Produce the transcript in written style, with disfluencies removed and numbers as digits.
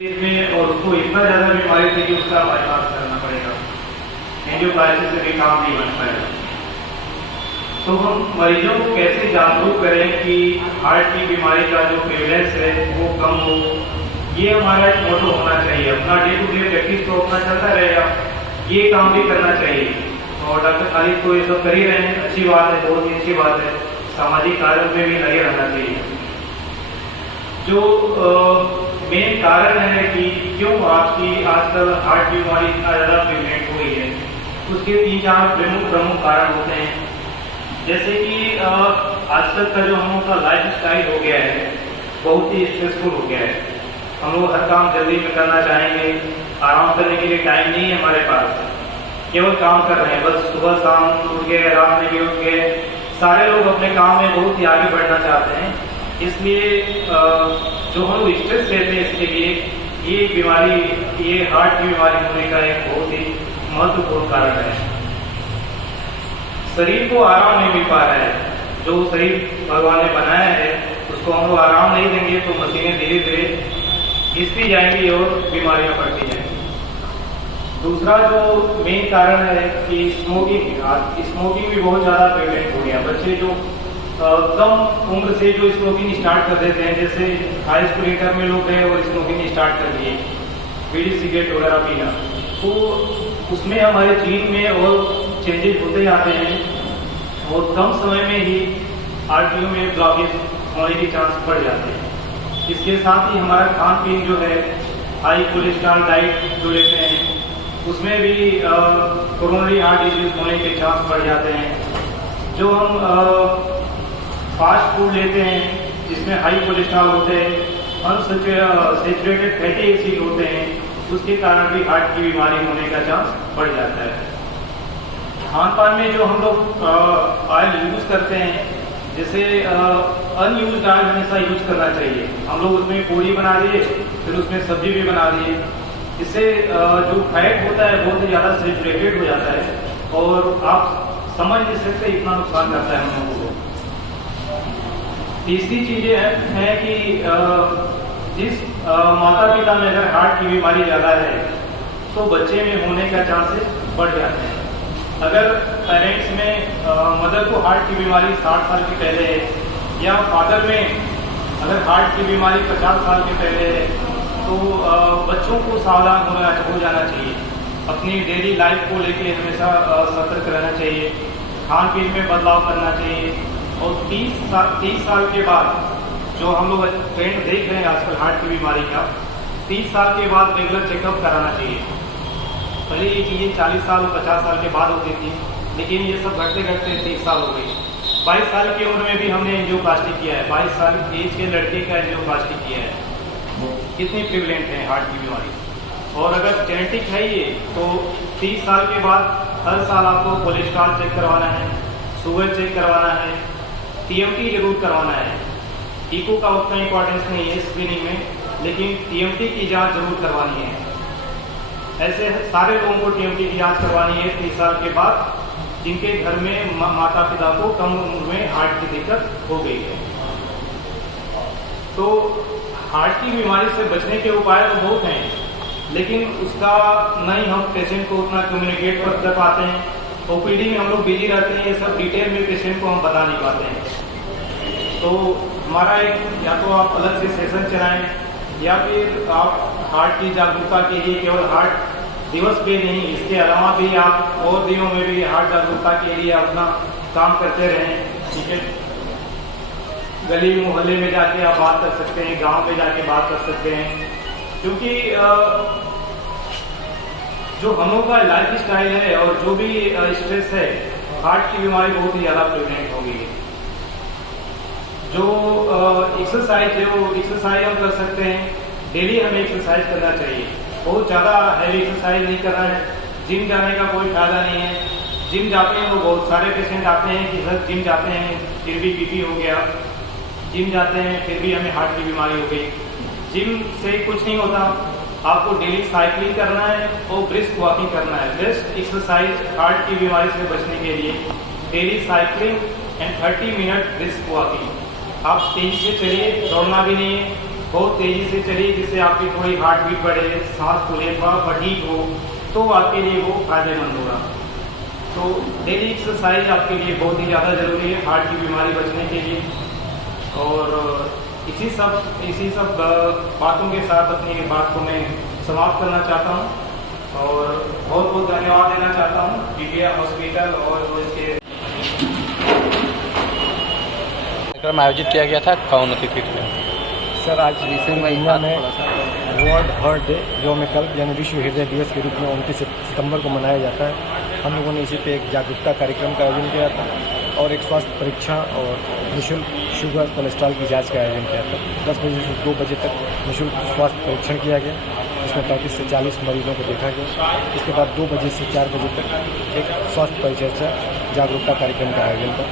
में और उसको इतना ज़्यादा बीमारी थी कि उसका बाईपास करना पड़ेगा, एंजियोप्लास्टी से भी काम नहीं बन पाएगा। तो हम मरीजों को कैसे जागरूक करें कि हार्ट की बीमारी का जो प्रेवलेंस है वो कम हो, ये हमारा एक मोटो होना चाहिए। अपना डे टू डे प्रैक्टिस तो अपना चलता रहेगा, ये काम भी करना चाहिए। और डॉक्टर खालिद तो ये सब कर ही रहे हैं, अच्छी बात है, बहुत ही अच्छी बात है। सामाजिक कार्यों में भी लगे रहना चाहिए। जो मेन कारण है कि क्यों आपकी आजकल हार्ट बीमारी इतना ज़्यादा प्रेवलेंट हो गई है, उसके 3-4 प्रमुख कारण होते हैं। जैसे कि आजकल का जो हम लोग का लाइफ स्टाइल हो गया है, बहुत ही स्ट्रेसफुल हो गया है। हम लोग हर काम जल्दी में करना चाहेंगे, आराम करने के लिए टाइम नहीं है हमारे पास, केवल काम कर रहे हैं। बस सुबह शाम उठ गए, रात में भी उठ गए, सारे लोग अपने काम में बहुत ही आगे बढ़ना चाहते हैं। इसलिए जो हम लोग स्ट्रेस लेते हैं, इसके लिए ये बीमारी, ये हार्ट की बीमारी होने का एक बहुत ही महत्वपूर्ण कारण है। शरीर को आराम नहीं मिल पा रहा है। जो शरीर भगवान ने बनाया है उसको हम लोग आराम नहीं देंगे तो मशीनें धीरे धीरे घिसती जाएंगी और बीमारियां बढ़ती जाएंगी। दूसरा जो मेन कारण है कि स्मोकिंग भी बहुत ज़्यादा प्रेवलेंट हो गया। बच्चे जो कम उम्र से जो स्मोकिंग स्टार्ट कर देते हैं, जैसे हाई स्कूल इंटर में लोग गए और स्मोकिंग स्टार्ट कर दिए, बीड़ी सिगरेट वगैरह पीना, तो उसमें हमारे जीन में और चेंजेस होते जाते हैं और कम समय में ही आर्टरियों में ब्लॉकेज होने के चांस बढ़ जाते हैं। इसके साथ ही हमारा खान पीन जो है, हाई कोलेस्ट्रॉल डाइट जो लेते हैं, उसमें भी कोरोनरी हार्ट डिजीज होने के चांस बढ़ जाते हैं। जो हम फास्ट फूड लेते हैं जिसमें हाई कोलेस्ट्रॉल होते हैं, अनसैचुरेटेड फैटी एसिड होते हैं, उसके कारण भी हार्ट की बीमारी होने का चांस बढ़ जाता है। खान पान में जो हम लोग ऑयल यूज़ करते हैं, जैसे अनयूज ऑयल हमेशा यूज करना चाहिए। हम लोग उसमें पूरी बना दिए, फिर उसमें सब्जी भी बना दिए, इससे जो फैट होता है बहुत ही ज़्यादा सैचुरेटेड हो जाता है और आप समझ नहीं सकते इतना नुकसान करता है हम लोगों को। तीसरी चीज़ें हैं कि जिस माता पिता में अगर हार्ट की बीमारी ज़्यादा है तो बच्चे में होने का चांसेस बढ़ जाते हैं। अगर पेरेंट्स में मदर को हार्ट की बीमारी 60 साल के पहले है या फादर में अगर हार्ट की बीमारी 50 साल के पहले है, तो बच्चों को सावधान हो जाना चाहिए। अपनी डेली लाइफ को लेके हमेशा सतर्क रहना चाहिए, खान पीन में बदलाव करना चाहिए। और 30 साल के बाद जो हम लोग ट्रेंड देख रहे हैं आजकल हार्ट की बीमारी का, 30 साल के बाद रेगुलर चेकअप कराना चाहिए। पहले ये चीज़ें 40 साल और 50 साल के बाद होती थी, लेकिन ये सब घटते घटते 30 साल हो गई। 22 साल की उम्र में भी हमने एंजियोप्लास्टी किया है, 22 साल एज के लड़के का एंजियोप्लास्टी किया है। कितनी प्रिवलेंट है हार्ट की बीमारी। और अगर जेनेटिक है ये, तो 30 साल के बाद हर साल आपको कोलेस्ट्रॉल चेक करवाना है, शुगर चेक करवाना है, टीएमटी जरूर करवाना है। ईको का उतना इंपॉर्टेंस नहीं है स्क्रीनिंग में, लेकिन टीएमटी की जांच जरूर करवानी है। ऐसे सारे लोगों को टीएमटी की जांच करवानी है 30 साल के बाद, जिनके घर में माता पिता को कम उम्र में हार्ट की दिक्कत हो गई है। तो हार्ट की बीमारी से बचने के उपाय तो बहुत हैं, लेकिन उसका नहीं हम पेशेंट को उतना कम्युनिकेट कर पाते हैं। ओपीडी में हम लोग बिजी रहते हैं, ये सब डिटेल में पेशेंट को हम बता नहीं पाते हैं। तो हमारा एक, या तो आप अलग से सेशन चलाएं या फिर आप हार्ट की जागरूकता के लिए केवल हार्ट दिवस पे नहीं, इसके अलावा भी आप और दिनों में भी हार्ट जागरूकता के लिए अपना काम करते रहें। ठीक है, गली मोहल्ले में जाके आप बात कर सकते हैं, गांव में जाके बात कर सकते हैं, क्योंकि जो हम लोग का लाइफ स्टाइल है और जो भी स्ट्रेस है, हार्ट की बीमारी बहुत ही ज़्यादा प्रेवलेंट हो गई है। जो एक्सरसाइज है वो एक्सरसाइज हम कर सकते हैं, डेली हमें एक्सरसाइज करना चाहिए। बहुत ज़्यादा हैवी एक्सरसाइज नहीं करना है। जिम जाने का कोई फायदा नहीं है। जिम जाते हैं तो बहुत सारे पेशेंट आते हैं कि सर जिम जाते हैं फिर भी बीपी हो गया, जिम जाते हैं फिर भी हमें हार्ट की बीमारी हो गई। जिम से कुछ नहीं होता, आपको डेली साइकिलिंग करना है और ब्रिस्क वॉकिंग करना है। बेस्ट एक्सरसाइज हार्ट की बीमारी से बचने के लिए daily cycling and 30 minute brisk walking. आप तेजी से चलिए, दौड़ना भी नहीं है, बहुत तेज़ी से चलिए, जिससे आपकी थोड़ी हार्ट बीट बढ़े, सांस फूले, थोड़ा फटीग हो, तो आपके लिए वो फायदेमंद होगा। तो डेली एक्सरसाइज आपके लिए बहुत ही ज़्यादा ज़रूरी है हार्ट की बीमारी बचने के लिए। और इसी सब बातों के साथ अपनी बात को मैं समाप्त करना चाहता हूँ और बहुत बहुत धन्यवाद देना चाहता हूँ पीवीआर हॉस्पिटल और इसके कार्यक्रम आयोजित किया गया था कौन अतिथि थे? सर, आज रिसेंट महीना में वर्ल्ड हार्ट डे जो हमें कल यानी विश्व हृदय दिवस के रूप में 29 सितंबर को मनाया जाता है, हम लोगों ने इसी पे एक जागरूकता कार्यक्रम का आयोजन किया था और एक स्वास्थ्य परीक्षण और निःशुल्क शुगर कोलेस्ट्रॉल की जांच का आयोजन किया था। 10 बजे से 2 बजे तक निःशुल्क स्वास्थ्य परीक्षण किया गया, इसमें 35 से 40 मरीजों को देखा गया। इसके बाद 2 बजे से 4 बजे तक एक स्वास्थ्य परिचर्चा जागरूकता कार्यक्रम का आयोजन था।